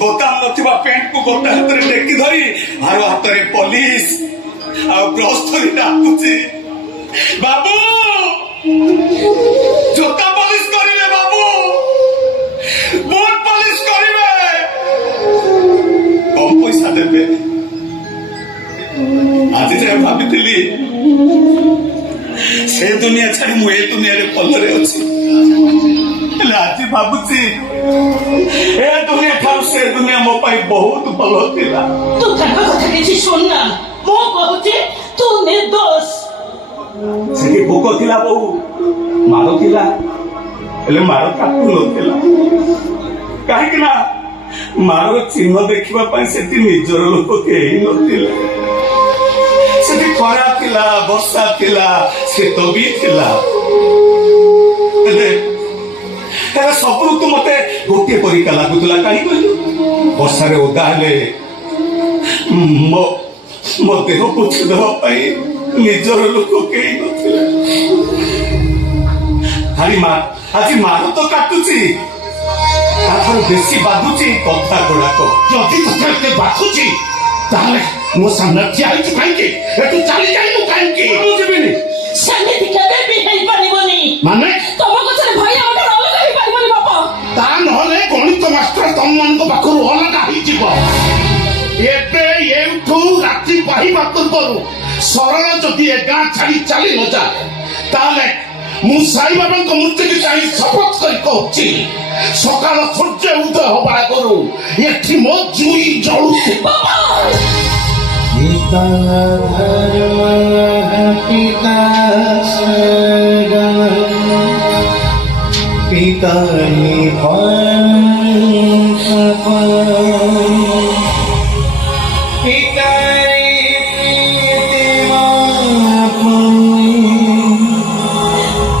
ବୋତାମ ନଥିବା ପ୍ୟାଣ୍ଟକୁ ଗୋଟେ ହାତରେ ଟେକି ଧରି ଆର ହାତରେ ପୋଲିସ ଆଉ ବ୍ରଶ ଧରି ଡାକୁଛି, ବାବୁ ଜୋତା ପଲିସ କରିବେ, ବାବୁ ବୁଟ ପଲିସ କରିବେ, କମ ପଇସା ଦେବେ। ଆଜି ଯାଏ ଭାବିଥିଲି ସେ ଦୁନିଆ ଛାଡି ମୁଁ ଏ ଦୁନିଆରେ ଭଲରେ ଅଛି, ହେଲେ ଆଜି ଭାବୁଛି ଏ ଦୁନିଆ ଠାରୁ ସେ ଦୁନିଆ ମୋ ପାଇଁ ବହୁତ ଭଲ ଥିଲା। ତୁ ତାଙ୍କ କଥା କିଛି ଶୁଣ ନା, ମୁଁ କହୁଛି ତୁ ନିର୍ଦୋଷ। ସେଠି ଭୋକ ଥିଲା, ବୋଉ ମାର ଥିଲା, ହେଲେ ମାର କାଟୁ ନଥିଲା। କାହିଁକି ନା ମାର ଚିହ୍ନ ଦେଖିବା ପାଇଁ ସେଠି ନିଜର ଲୋକ କେହି ନଥିଲେ। ସେଠି ଖରା ଥିଲା, ବର୍ଷା ଥିଲା, ଶୀତ ବି ଥିଲା, ହେଲେ ସବୁ ଋତୁ ମତେ ଗୋଟିଏ ପରିକା ଲାଗୁଥିଲା। କାହିଁ କହିଲୁ, ବର୍ଷାରେ ଓଦା ହେଲେ ମୋ ଦେହ ପୋଛିଦେବା ପାଇଁ ନିଜର ଲୋକ କେହି ନଥିଲେ। ଆଜି ମାର ତ କାଟୁଛି, ତାଠାରୁ ବେଶୀ ବାଧୁଛି କଥା ଗୁଡାକ। ଯଦି ତତେ ଏତେ ବାଧୁଛି ତାହେଲେ ମୋ ସାମ୍ନା ଠିଆ ହେଇଛୁ କାହିଁକି? ଏଠୁ ଚାଲି ଯାଇନୁ କାହିଁକି? ମୁଁ ଯିବିନି। ସେମିତି କେବେ ବି ହେଇପାରିବନି। ମାନେ ତମ କଥାରେ ଭାଇ ଆମଠାରୁ ଅଲଗା ହେଇପାରିବନି ବାପା। ତା ନହେଲେ ଗଣିତ ମାଷ୍ଟର ତମମାନଙ୍କ ପାଖରୁ ଅଲଗା ହେଇଯିବ। ଏବେ ଏଇଠୁ ରାତି ପାହିବା ପୂର୍ବରୁ ସରଳ ଯଦି ଏ ଗାଁ ଛାଡି ଚାଲି ନ ଯାଏ ତାହେଲେ ମୁଁ ସାଇ ବାବାଙ୍କ ମୂର୍ତ୍ତିକୁ ଚାହିଁ ଶପଥ କରି କହୁଛି, ସକାଳ ସୂର୍ଯ୍ୟ ଉଦୟ ହବା ଆଗରୁ ଏଠି ମୋ ଜୁଇ ଜଳୁଥିବ। पिता धर्म पिता शरण पिता पिता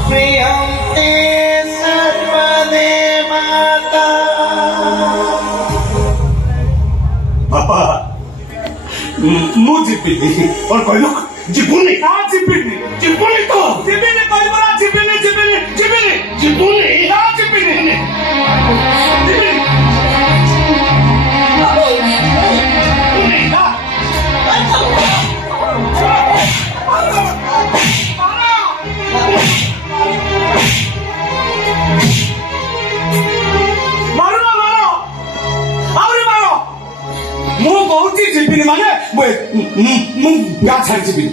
प्रियंते सर्वदेवता। ବାପା ମୁଁ ଯିବିନି। और कहलो जीवनी ନା ଯିବିନି। जीवनी तो ଯିବିନି କହିବ ନା, ଯିବିନି ଯିବିନି ଯିବିନି जीवनी ନା ଯିବିନି ଯିବିନି। ନା। ମାର ମାର ଆହୁରି ମାର। ମୁଁ କହୁଛି ଯିବିନି, ମାନେ ମୁଁ ଗାଁ ଛାଡି ଯିବିନି।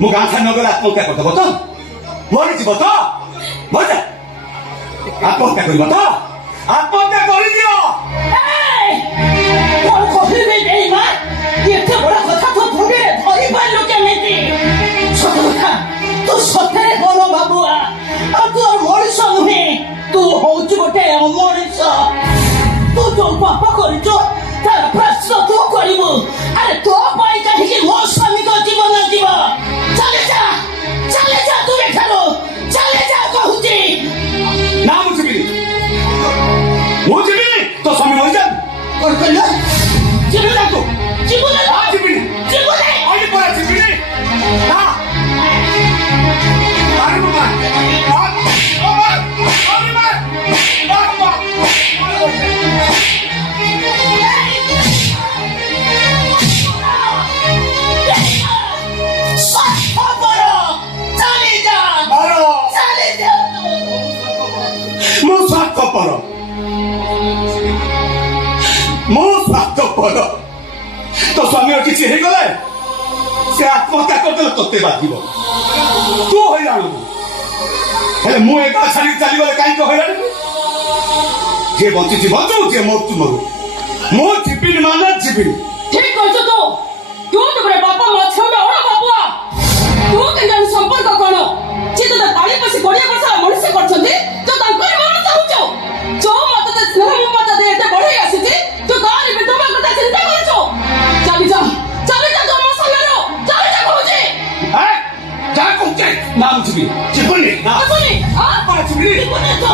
ମୁଁ ଗାଁ ଛାଡି ନଗଲେ ଆତ୍ମହତ୍ୟା କରିଦେବ ତ? ମରିଯିବ ତ? ମରିଯା। ଆତ୍ମହତ୍ୟା କରିବ ତ? ଆତ୍ମହତ୍ୟା କରିଦିଅ। କଣ କହିବି ଦେଇ ମା? ଏତେ ବଡ କଥା ତୁ ଧୁରେ ଧରି ପାରିଲୁ କେମିତି? ସତ କଥା, ତୁ ସତରେ କଣ ବାବୁଆ? ଆଉ ତୁ ମଣିଷ ନୁହେଁ, ତୁ ହଉଛୁ ଗୋଟେ ଅମଣିଷ। ତୁ ଯୋଉ ପାପ କରିଛୁ ତାର ପ୍ରଶ୍ନ ତୁ କରିବୁ। ଆରେ ତୋ ପାଇଁ କାହିଁକି ମୋ ସ୍ୱାମୀଙ୍କ ଜୀବନ ଯିବ? ଚାଲେ ଯା ତୁ ଏଠାରୁ ଚାଲେ ଯା କହୁଛି। ନା ମୁଁ ଯିବିନି, ମୁଁ ଯିବିନି। ତୋ ସ୍ୱାମୀ ମରିଯାଉ। କଣ କହିଲ? ଯିବୁ ନା ତୁ? ଯିବୁ ନା? ଯିବିନି। ଯିବୁ ନା? କହିଲି ପରା ଯିବିନି। ନା ମାରିବୁ ମା। ମୁଁ ସ୍ୱାର୍ଥପର। ତୋ ସ୍ୱାମୀର କିଛି ହେଇଗଲେ ସେ ଆତ୍ମହତ୍ୟା କରିଦେଲେ ତୋତେ ବାଧିବ, ତୁ ହଇରାଣ ହବୁ। ହେଲେ ମୁଁ ଏକା ଛାଡି ଚାଲିଗଲେ କାହିଁକି ହଇରାଣ? ଯିଏ ବଞ୍ଚିଛି ବଞ୍ଚୁ, ଯିଏ ମରୁଛୁ ମରୁ। ମୁଁ ଯିବିନି ମାନେ ଯିବିନି। ঠিক কইছো তো, তুই তো করে বাবা মা ছবে ওরা বাবুয়া। তুই কেন জানি সম্পর্ক কোন? চিতে তো তালি পছি গড়িয়া বসা মনুষ্য করছন্তি, তো তাঙ্কর মন চাহুছো। जो মততে স্নেহ মমতা দে এতে বড়ই আসিছি, তো তার বিধবা কথা চিন্তা করছো। চাবি যা তো আমার সামনে চাবি যা কହୁছি। হ্যাঁ যা কହୁছে। না ମୁଁ ଯିବିନି। जीवनी না আসুনি ଯିବିନି। জীবনে তো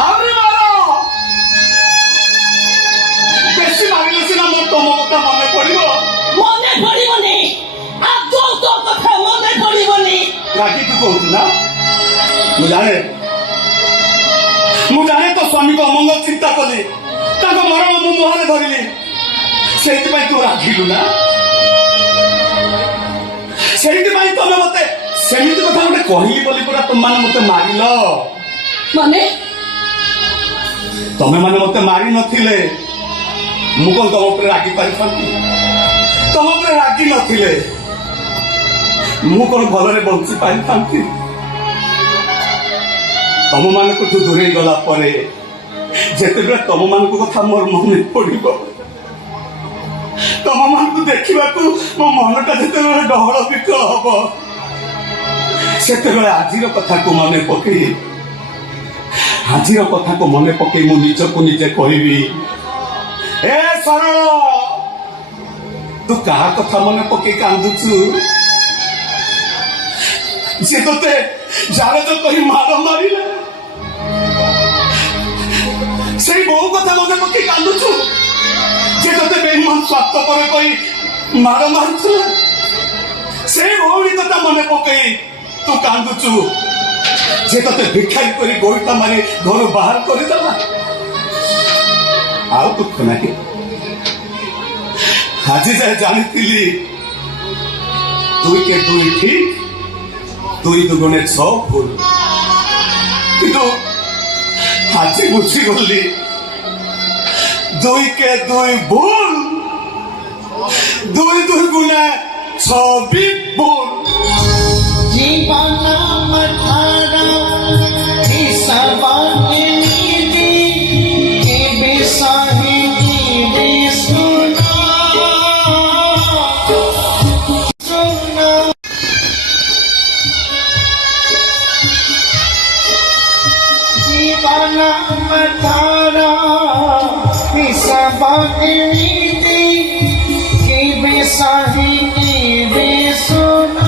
ଆଉ କହୁଛୁ ନା ମୁଁ ଜାଣେ ତୋ ସ୍ୱାମୀଙ୍କ ଅମଙ୍ଗଳ ଚିନ୍ତା କଲି ତାଙ୍କ ମରଣ ମୁଁ ମୁହଁରେ ଧରିଲି ସେଇଥିପାଇଁ ତୁ ରାଗିଲୁ ନା ସେଇଥିପାଇଁ ତମେ ମତେ ସେମିତି କଥା ଗୋଟେ କହିଲି ବୋଲି ପୁରା ତମମାନେ ମତେ ମାରିଲ ମାନେ ତମେ ମାନେ ମତେ ମାରି ନଥିଲେ ମୁଁ କଣ ତମ ଉପରେ ରାଗି ପାରିଥାନ୍ତି ତମ ଉପରେ ରାଗି ନଥିଲେ ମୁଁ କଣ ଭଲରେ ବଞ୍ଚି ପାରିଥାନ୍ତି ତମ ମାନଙ୍କଠୁ ଦୂରେଇ ଗଲା ପରେ ଯେତେବେଳେ ତମ ମାନଙ୍କ କଥା ମୋର ମନେ ପଡିବ ତମ ମାନଙ୍କୁ ଦେଖିବାକୁ ମୋ ମନଟା ଯେତେବେଳେ ଡହଳ ବିକଳ ହବ ସେତେବେଳେ ଆଜିର କଥାକୁ ମନେ ପକେଇ ମୁଁ ନିଜକୁ ନିଜେ କହିବି ଏ ସରଳ ତୁ କାହା କଥା ମନେ ପକେଇ କାନ୍ଦୁଛୁ ସେ ତତେ ଜାରଜ କହି ମାଡ଼ ମାରିଲା ସେଇ ବୋଉ କଥା ମନେ ପକେଇ କାନ୍ଦୁଛୁ ଯେ ତତେ ବେଇମାନ ସ୍ୱାର୍ଥପର କହି ମାଡ଼ ମାରୁଥିଲା ସେଇ ଭଉଣୀ କଥା ମନେ ପକେଇ ତୁ କାନ୍ଦୁଛୁ ଯେ ତତେ ଭିକ୍ଷାରୀ କରି ଗୋଇଠା ମାରି ଘରୁ ବାହାର କରିଦେଲା ଆଉ ଦୁଃଖ ନାହିଁ ଆଜି ଯାଏ ଜାଣିଥିଲି 2 କେ 2 ଠିକ 2 ଦୁଗୁଣେ 6 ଭୁଲ କିନ୍ତୁ ଆଜି ବୁଝିଗଲି 2 କେ 2 ଭୁଲ 2 ଦୁଗୁଣେ 6 ବି ଭୁଲ জীবন মথারা হিসাবাকে নিদি কে বেসাহি কি বেসুনা সোনা জীবন মথারা হিসাবাকে নিদি কে বেসাহি কি বেসুনা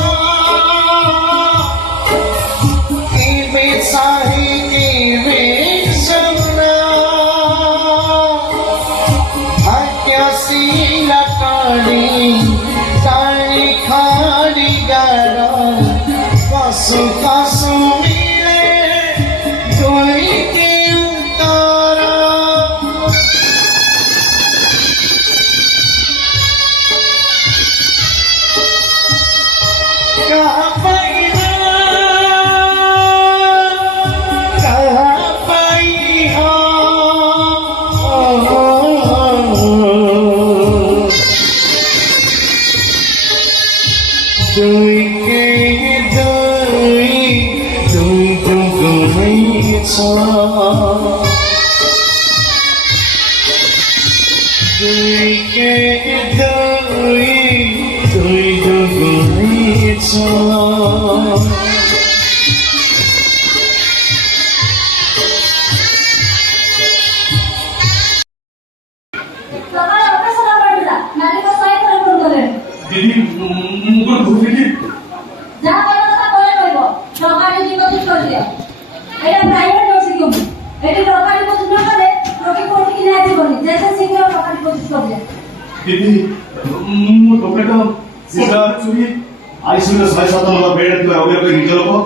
आईसीयू 7 नंबर बेड रोगी निज लोक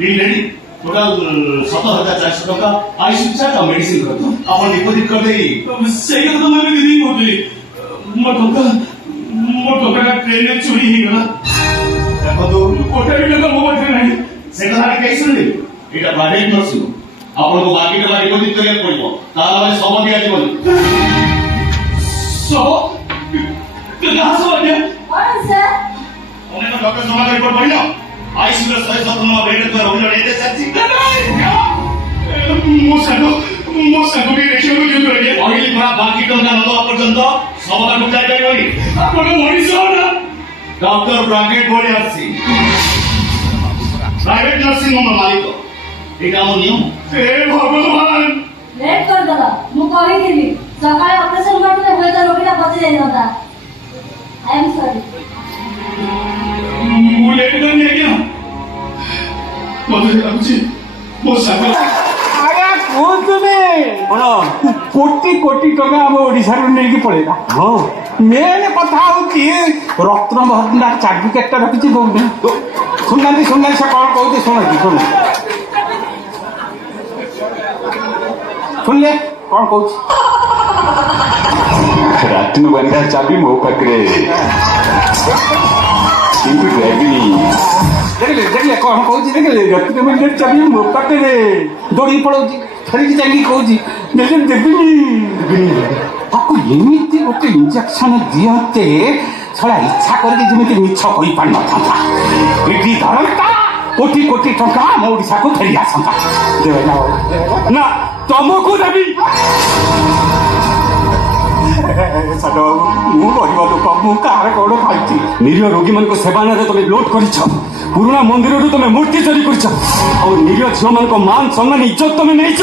रेडी टोटाल 7,400 टका आईसीयू चार्ज और मेडिसिन कर आप डिपोजिट कर दे सही तो मैं दीदी बोली मो टका ट्रेन में चोरी ही गला देखो तो कोटा भी टका मोबाइल से नहीं से कथा के सुनले एटा प्राइवेट नर्सिंग आपन को बाकी टका डिपोजिट करिया पड़िबो ताला वाले सब दिया जीवन So, कहाँ से बने? और सर, उन्हें तो डॉक्टर जमा कर रिपोर्ट पढ़ी ना? आईसीयू में 7 नंबर बेड पर रोगी लोग ऐसे सच्ची मोसाको भी रेशियो को क्यों करेंगे? पहली बार बाकी टंका न तो पर्यंत सब का नुकसान जाएगी। आपको मरीज हो ना? डॉक्टर प्राइवेट बोले आसी प्राइवेट नर्सिंग होम मालिक एक काम नियम हे भगवान लेट कर दला मु कहि दिली सकाळे ऑपरेशन करते होय तो रोगीला बची जाई नता आई एम सॉरी मु लेट कर नहीं क्या मते लाଗୁଛି ମୋ ସାଙ୍ଗ ଆଜ୍ଞା କୁହନ୍ତୁନି କୋଟି କୋଟି ଟଙ୍କା ଆମ ଓଡିଶାରୁ ନେଇକି ପଳେଇଲା ହଁ ମେନ୍ କଥା ହଉଛି ରତ୍ନ ଭଣ୍ଡାର ସାର୍ଟିଫିକେଟଟା ରଖିଛି କହୁନି ଶୁଣୁନାହାନ୍ତି ସେ କ'ଣ କହୁଛି ଶୁଣନ୍ତି ଶୁଣିଲେ କ'ଣ କହୁଛି ରତ୍ନ ଭଣ୍ଡାର ଚାବି ମୋ ପାଖରେ କିନ୍ତୁ ଦେବିନି। ଦେଖିଲେ କ'ଣ କହୁଛି ଦେଖିଲେ ରତ୍ନ ଭଣ୍ଡାର ଚାବି ମୋ ପାଖରେ ଦୌଡ଼ିକି ପଳାଉଛି ଫେରିକି ଯାଇକି କହୁଛି ଦେବିନି। ତାକୁ ଏମିତି ଗୋଟେ ଇଞ୍ଜେକ୍ସନ ଦିଅନ୍ତେ ଛଡ଼ା ଇଚ୍ଛା କରିକି ଯେମିତି ମିଛ କହିପାରିନଥାନ୍ତା। ଏଠି ଧରନ୍ତା କୋଟି କୋଟି ଟଙ୍କା ଆମ ଓଡ଼ିଶାକୁ ଫେରି ଆସନ୍ତା। ଦେବେ ନା ତମକୁ ଦେବି। ମୁଁ ଗରିବ ଲୋକ ମୁଁ କାହାର କ'ଣ ଖାଇଛି। ନିରୀହ ରୋଗୀମାନଙ୍କ ସେବା ନାଁରେ ତମେ ଲୁଟ୍ କରିଛ, ପୁରୁଣା ମନ୍ଦିରରୁ ତମେ ମୂର୍ତ୍ତି ଚୋରି କରିଛ, ଆଉ ନିରୀହ ଝିଅମାନଙ୍କ ମାନ ସମ୍ମାନ ଇଜ୍ଜତ ତମେ ନେଇଛ।